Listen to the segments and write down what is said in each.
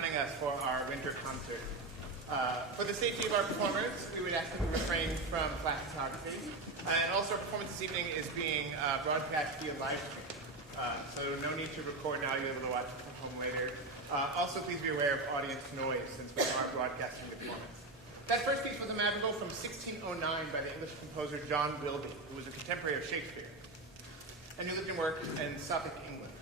joining us for our winter concert. For the safety of our performers, we would ask them to refrain from flash photography. And also, our performance this evening is being broadcast via live stream. So no need to record now, you'll be able to watch it from home later. Also, please be aware of audience noise since we are broadcasting the performance. That first piece was a madrigal from 1609 by the English composer John Wilbye, who was a contemporary of Shakespeare, and who lived and worked in Suffolk, England.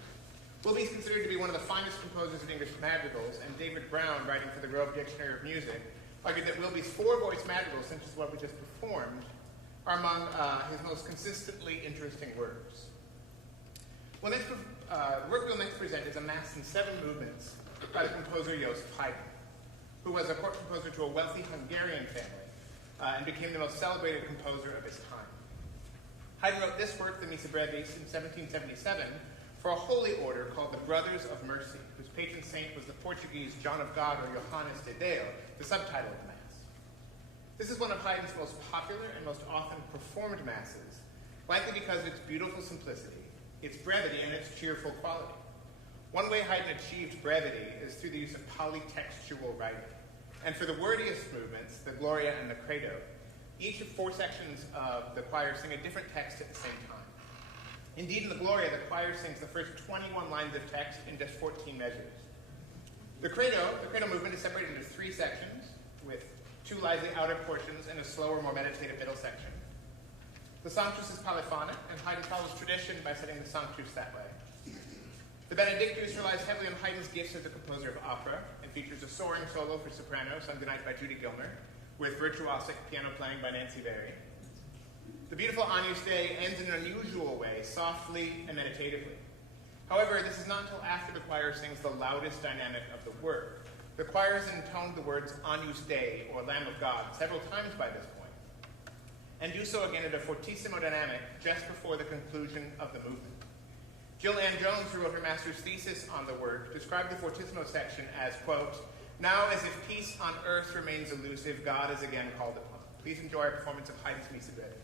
Wilbye is considered to be one of the finest composers of English madrigals, and David Brown, writing for the Grove Dictionary of Music, argued that Wilby's four-voice madrigals, such as what we just performed, are among his most consistently interesting works. The work we'll next present is a mass in 7 movements by the composer Joseph Haydn, who was a court composer to a wealthy Hungarian family and became the most celebrated composer of his time. Haydn wrote this work, the Missa Brevis, in 1777 for a holy order called the Brothers of Mercy, whose patron saint was the Portuguese John of God, or Johannes de Deo, the subtitle of the Mass. This is one of Haydn's most popular and most often performed masses, likely because of its beautiful simplicity, its brevity, and its cheerful quality. One way Haydn achieved brevity is through the use of polytextual writing. And for the wordiest movements, the Gloria and the Credo, each of 4 sections of the choir sing a different text at the same time. Indeed, in the Gloria, the choir sings the first 21 lines of text in just 14 measures. The Credo movement is separated into 3 sections, with 2 lively outer portions and a slower, more meditative middle section. The Sanctus is polyphonic, and Haydn follows tradition by setting the Sanctus that way. The Benedictus relies heavily on Haydn's gifts as a composer of opera, and features a soaring solo for soprano, sung tonight by Judy Gilmer, with virtuosic piano playing by Verry. The beautiful Agnus Dei ends in an unusual way, softly and meditatively. However, this is not until after the choir sings the loudest dynamic of the work. The choir has intoned the words Agnus Dei, or Lamb of God, several times by this point, and do so again at a fortissimo dynamic just before the conclusion of the movement. Jill Ann Jones, who wrote her master's thesis on the work, described the fortissimo section as, quote, "Now as if peace on earth remains elusive, God is again called upon." Please enjoy our performance of Haydn's Missa Brevis.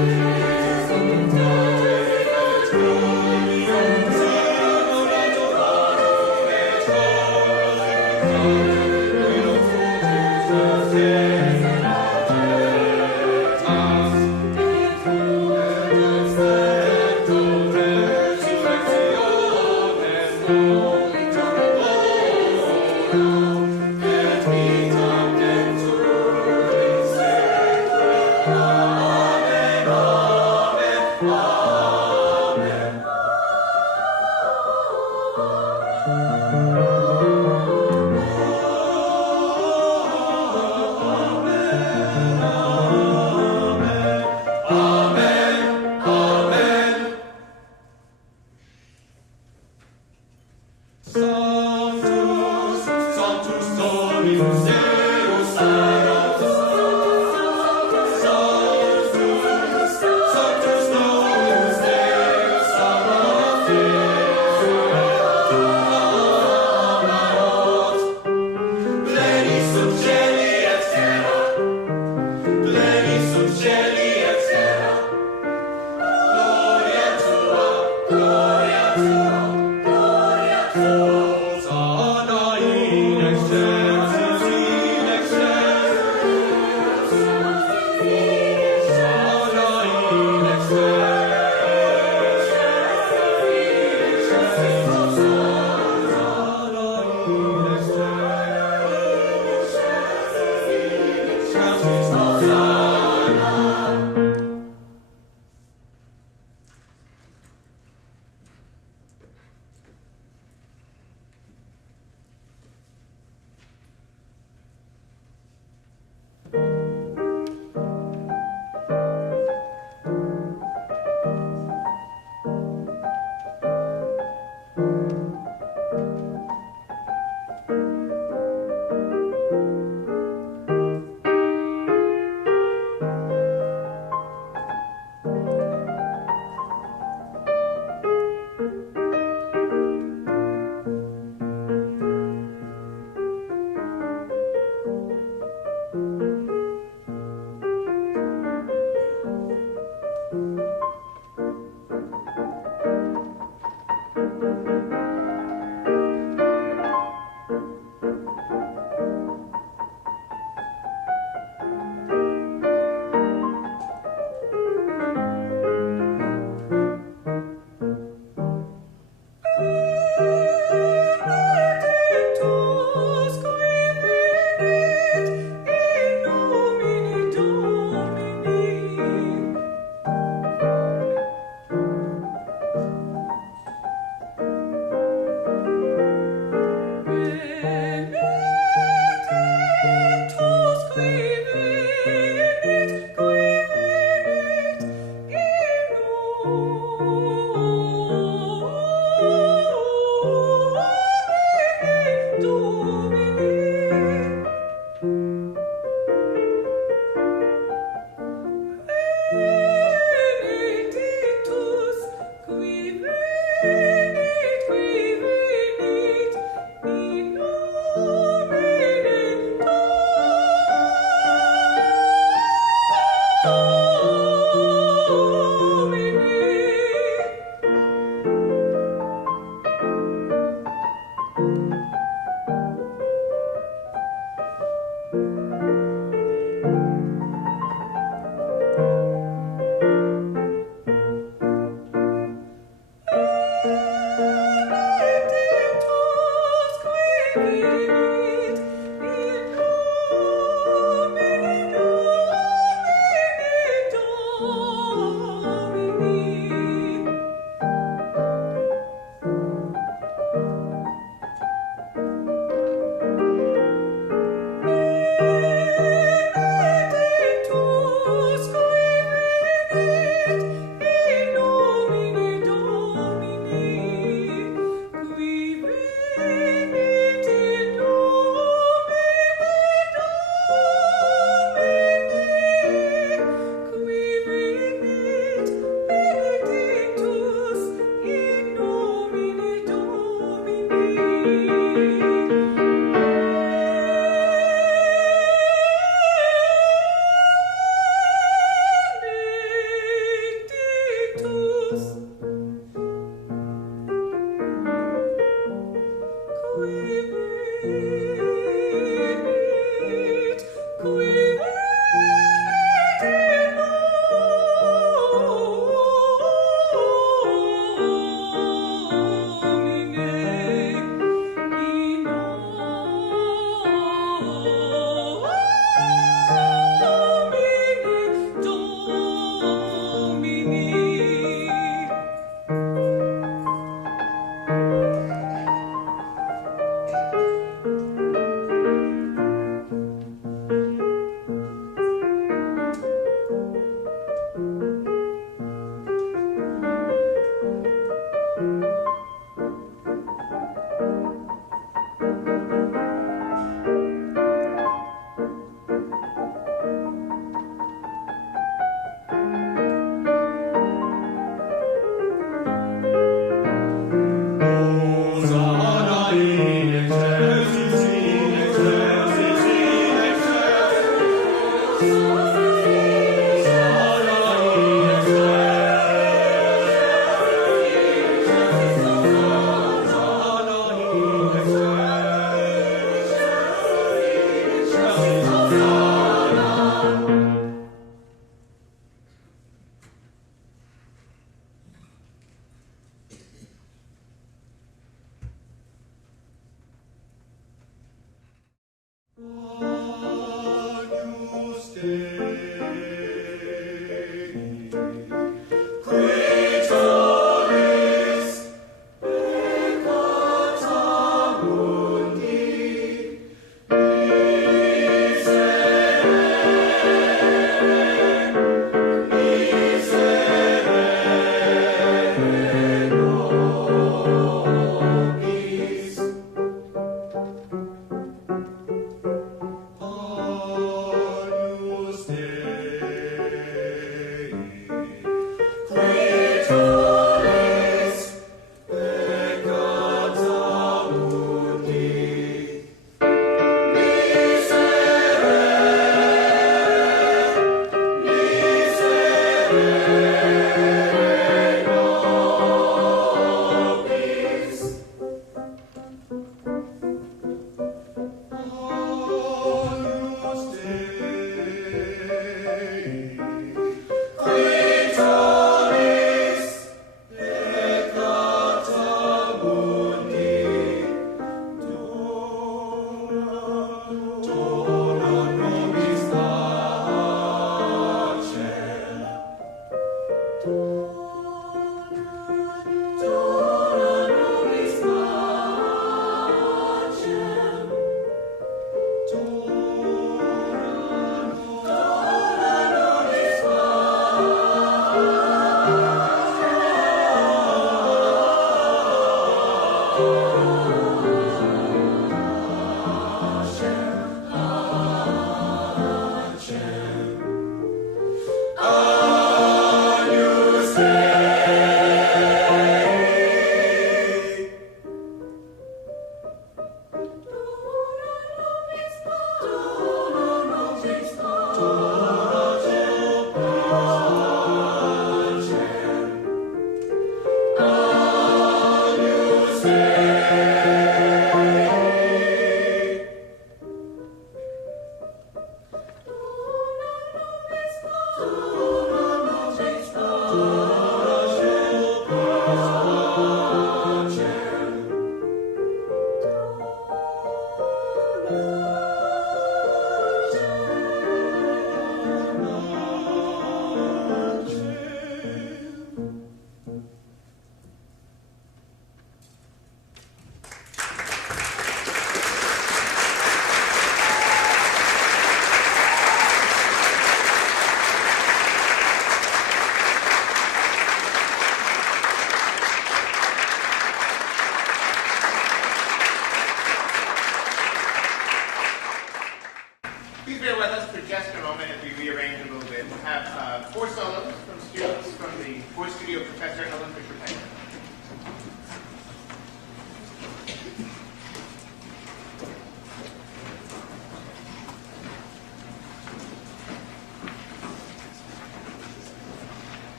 Amen.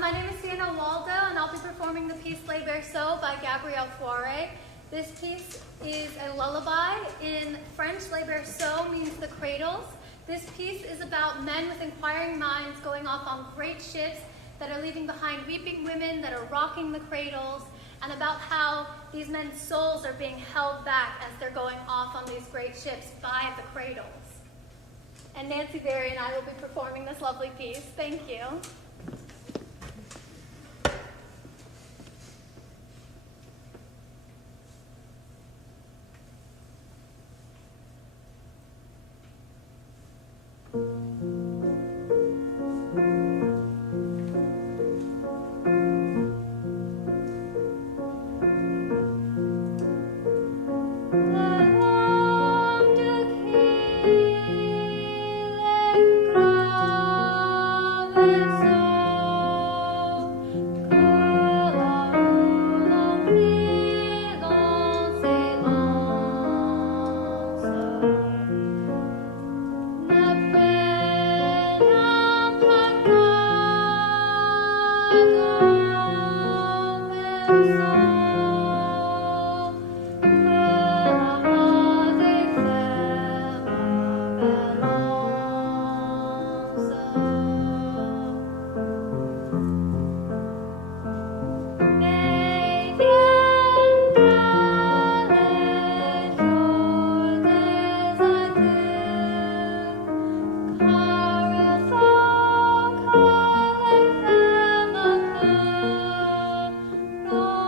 My name is Sienna Waldo, and I'll be performing the piece Les Berceaux by Gabrielle Fauré. This piece is a lullaby. In French, Les Berceaux means the cradles. This piece is about men with inquiring minds going off on great ships that are leaving behind weeping women that are rocking the cradles, and about how these men's souls are being held back as they're going off on these great ships by the cradles. And Nancy, Verry, and I will be performing this lovely piece. Thank you.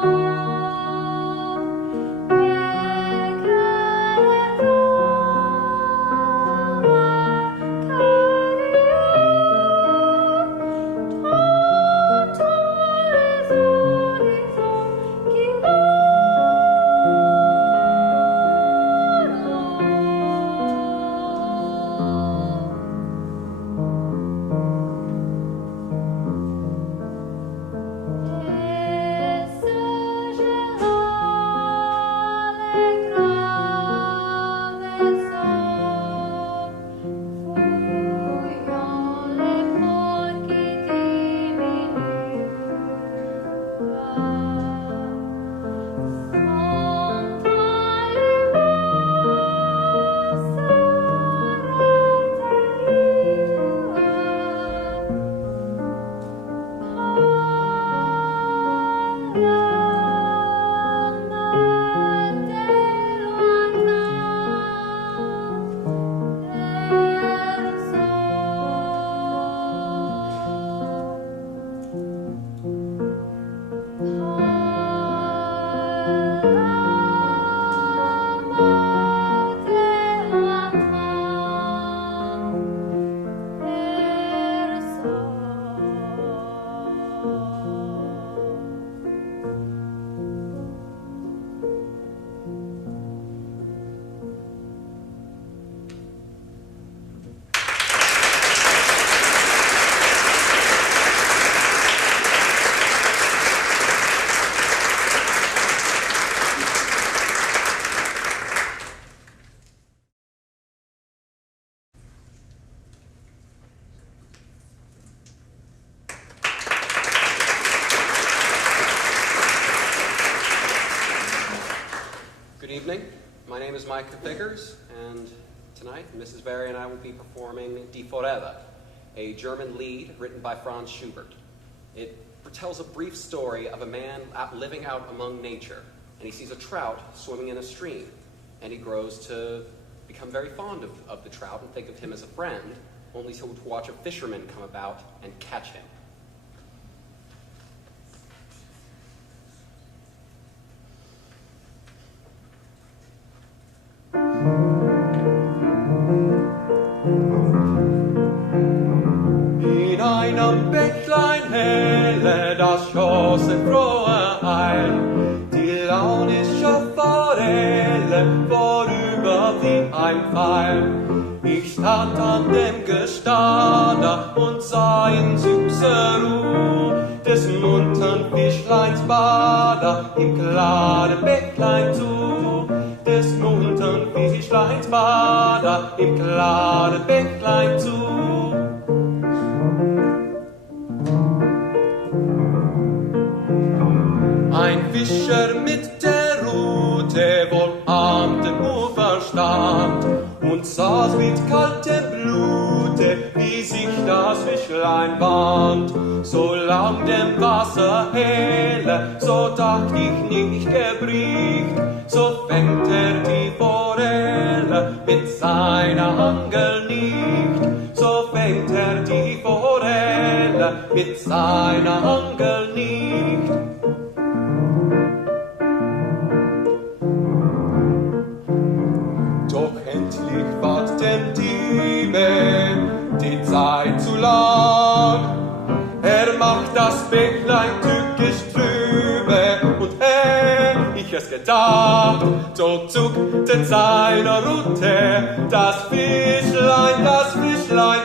Oh evening. My name is Micah Figgers, and tonight Mrs. Verry and I will be performing Die Forelle, a German lied written by Franz Schubert. It tells a brief story of a man living out among nature, and he sees a trout swimming in a stream, and he grows to become very fond of the trout and think of him as a friend, only to watch a fisherman come about and catch him. In einem Bächlein helle, das schoss in frohe Eil, die launische Forelle vorüber wie ein Pfeil. Ich stand an dem Gestade und sah in süßer Ruhe des munter'n Fischleins Bade im klaren Bächlein zu. Des munter'n Fischleins Bade im klaren Bächlein zu. Ein Fischer mit der Rute wohl am dem Ufer stand und saß mit kaltem Blute, wie sich das Fischlein wand. Solang dem Wasser helle, so dacht ich nicht gebricht, so fängt die Forelle mit seiner Angel nicht. So fängt die Forelle mit seiner Angel nicht. Doch endlich ward dem Diebe die Zeit zu lang. Macht das Bächlein tückisch trübe und ich es gedacht, so zuckte seiner Rute das Fischlein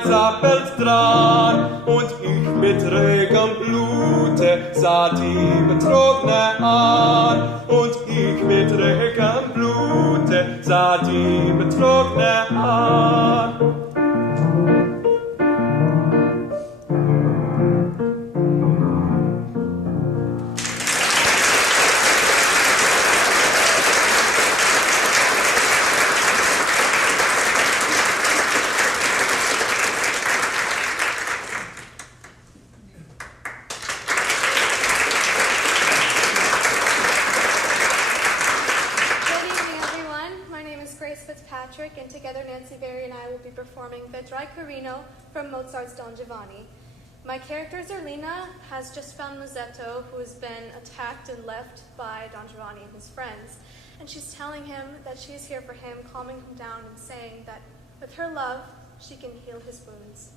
zappelt dran und ich mit regem Blute sah die Betrogene an und ich mit regem Blute sah die Betrogene an. Fitzpatrick, and together Nancy Verry and I will be performing Vedrai Carino from Mozart's Don Giovanni. My character Zerlina has just found Mazzetto, who has been attacked and left by Don Giovanni and his friends, and she's telling him that she is here for him, calming him down and saying that with her love, she can heal his wounds.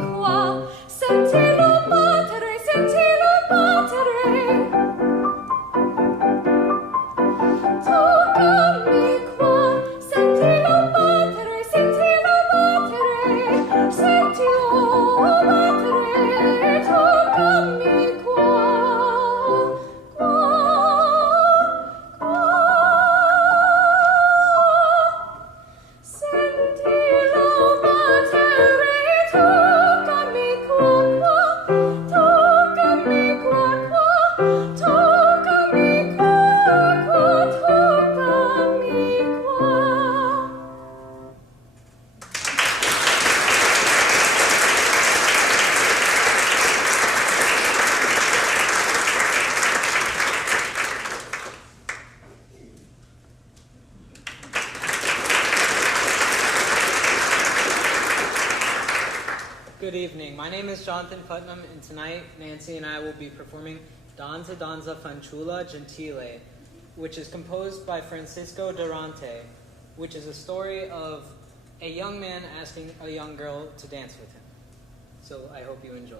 Qua Good evening. My name is Jonathan Putnam, and tonight Nancy and I will be performing Danza Danza Fanciulla Gentile, which is composed by Francisco Durante, which is a story of a young man asking a young girl to dance with him. So I hope you enjoy.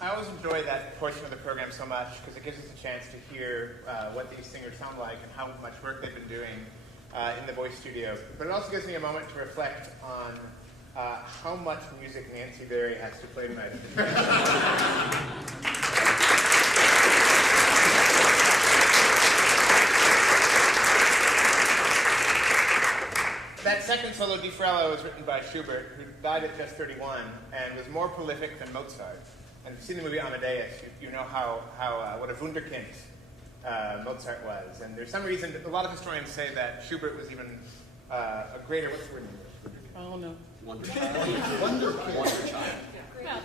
I always enjoy that portion of the program so much because it gives us a chance to hear what these singers sound like and how much work they've been doing in the voice studio. But it also gives me a moment to reflect on how much music Nancy Verry has to play tonight. That second solo di Farello was written by Schubert, who died at just 31 and was more prolific than Mozart. And if you've seen the movie Amadeus, you know what a wunderkind Mozart was. And there's some reason, a lot of historians say that Schubert was even a greater, what's the word in English? I don't know. Wonder child. Wonder child. Yeah,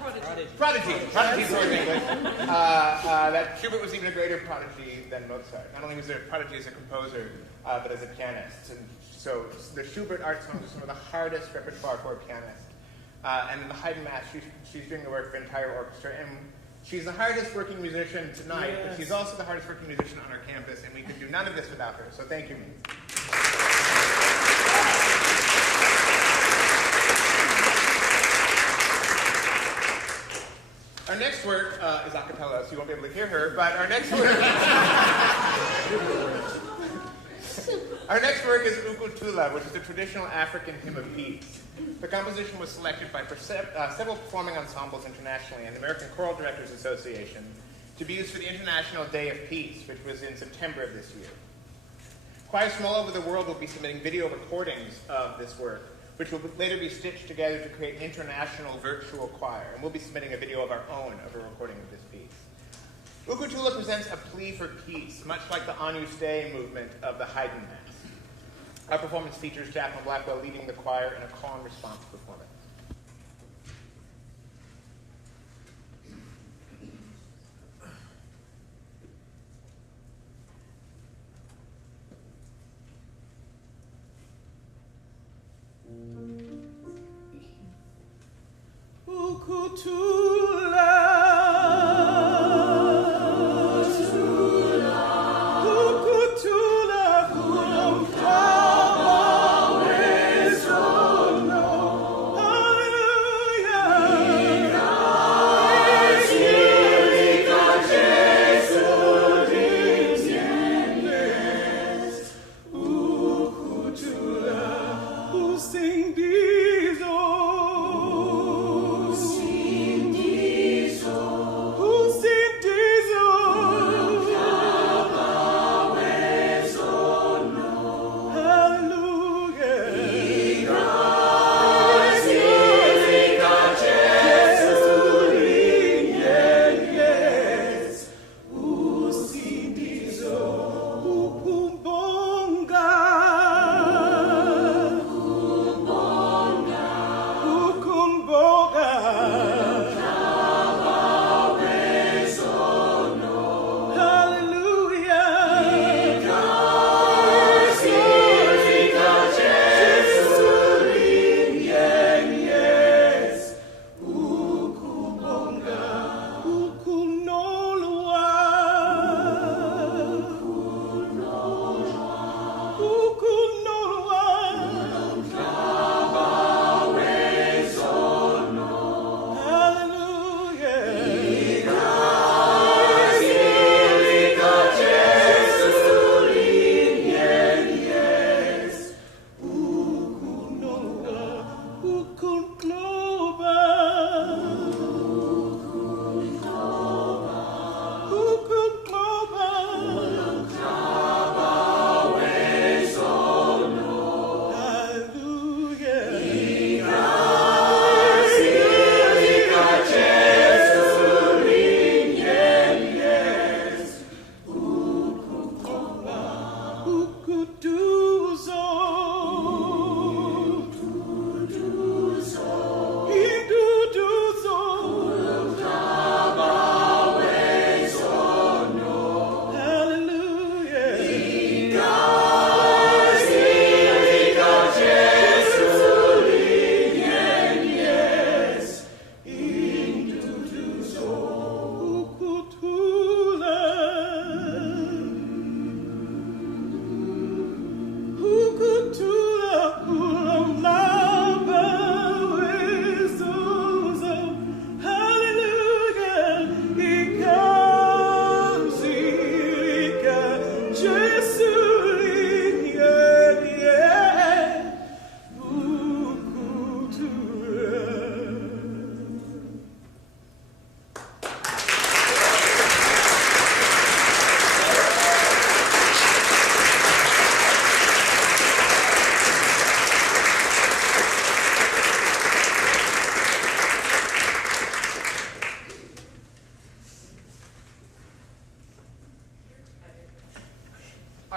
prodigy. Prodigy is the word in English. That Schubert was even a greater prodigy than Mozart. Not only was he a prodigy as a composer, but as a pianist. And so the Schubert art songs are some of the hardest repertoire for a pianist. And in the Haydn Mass, she's doing the work for the entire orchestra. And she's the hardest working musician tonight, yes. But she's also the hardest working musician on our campus, and we could do none of this without her. So thank you, Minnie. Our next work is a cappella, so you won't be able to hear her, but our next work... Our next work is Ukutula, which is a traditional African hymn of peace. The composition was selected by several performing ensembles internationally and the American Choral Directors Association to be used for the International Day of Peace, which was in September of this year. Choirs from all over the world will be submitting video recordings of this work, which will later be stitched together to create an international virtual choir, and we'll be submitting a video of our own of a recording of this piece. Ukutula presents a plea for peace, much like the Agnus Dei movement of the Haydn Mass. Our performance features Jacqueline Blackwell leading the choir in a call and response performance.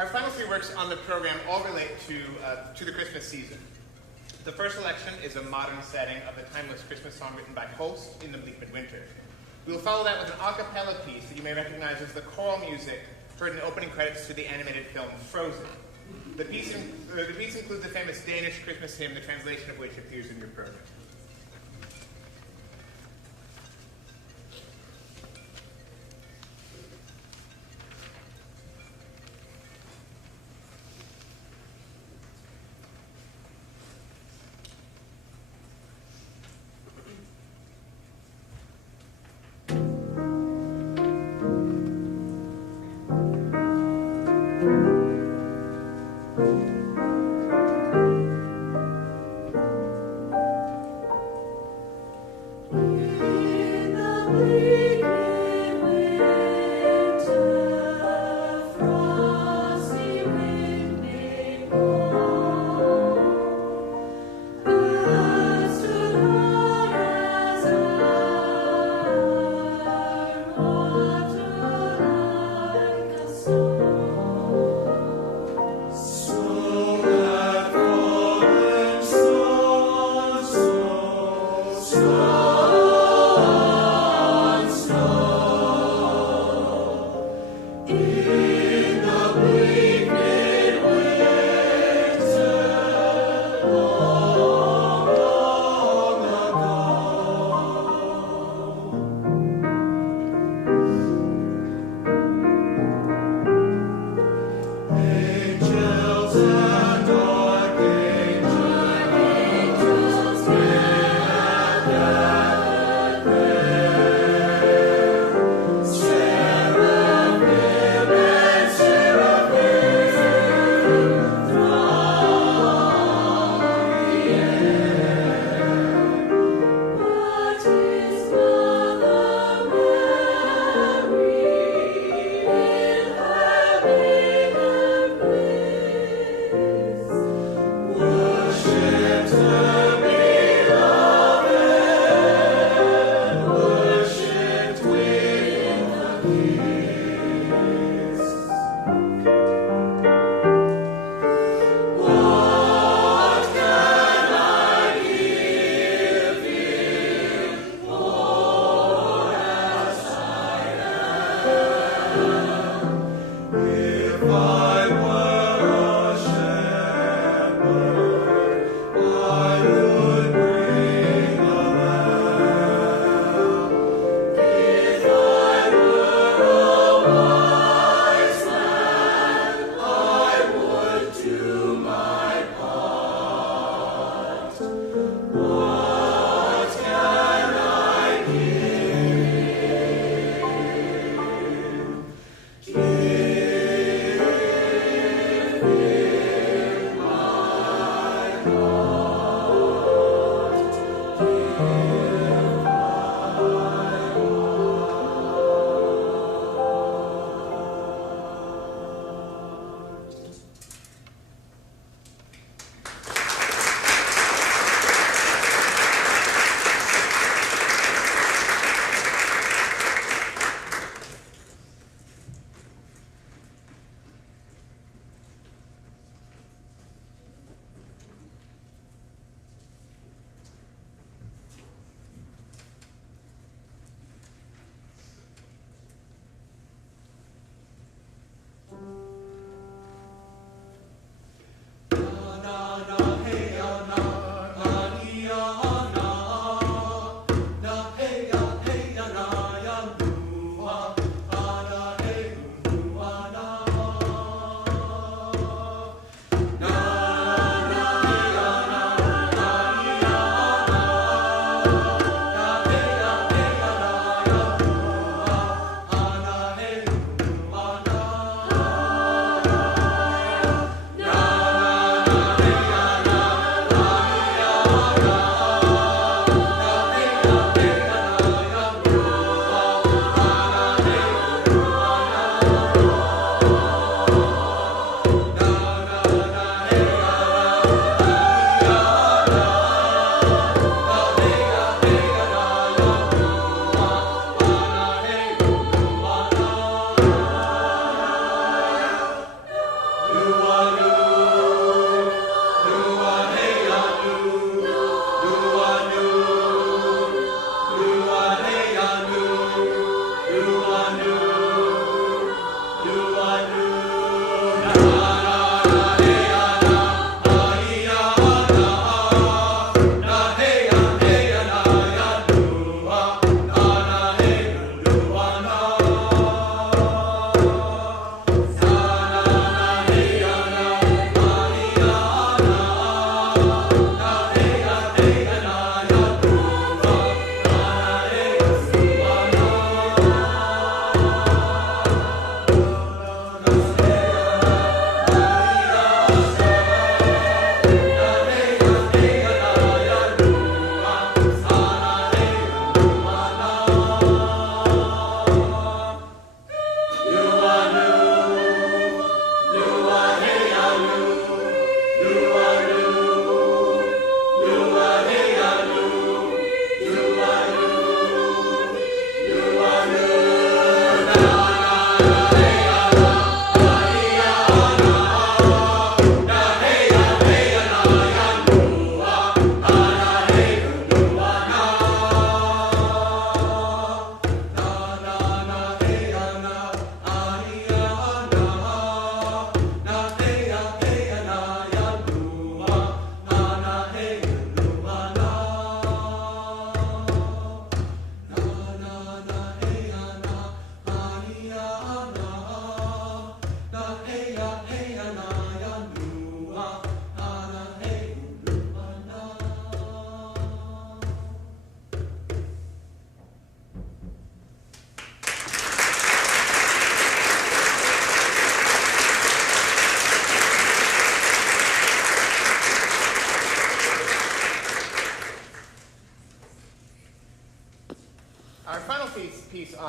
Our final three works on the program all relate to the Christmas season. The first selection is a modern setting of the timeless Christmas song written by Holst in the bleak midwinter. We will follow that with an a cappella piece that you may recognize as the choral music heard in the opening credits to the animated film Frozen. The piece includes the famous Danish Christmas hymn, the translation of which appears in your program.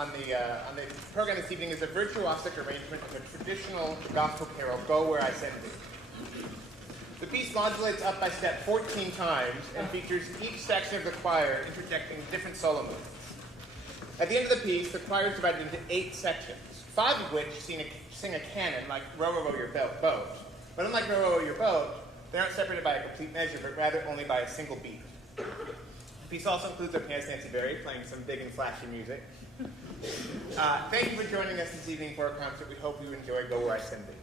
on the program this evening is a virtuosic arrangement of a traditional gospel carol, Go Where I Send Thee. The piece modulates up by step 14 times and features each section of the choir interjecting different solo movements. At the end of the piece, the choir is divided into 8 sections, 5 of which sing a canon, like Row, Row, Row Your Boat. But unlike Row, Row, Row Your Boat, they aren't separated by a complete measure, but rather only by a single beat. The piece also includes our pianist, Verry, playing some big and flashy music. Thank you for joining us this evening for our concert. We hope you enjoy Go Where I Send Thee.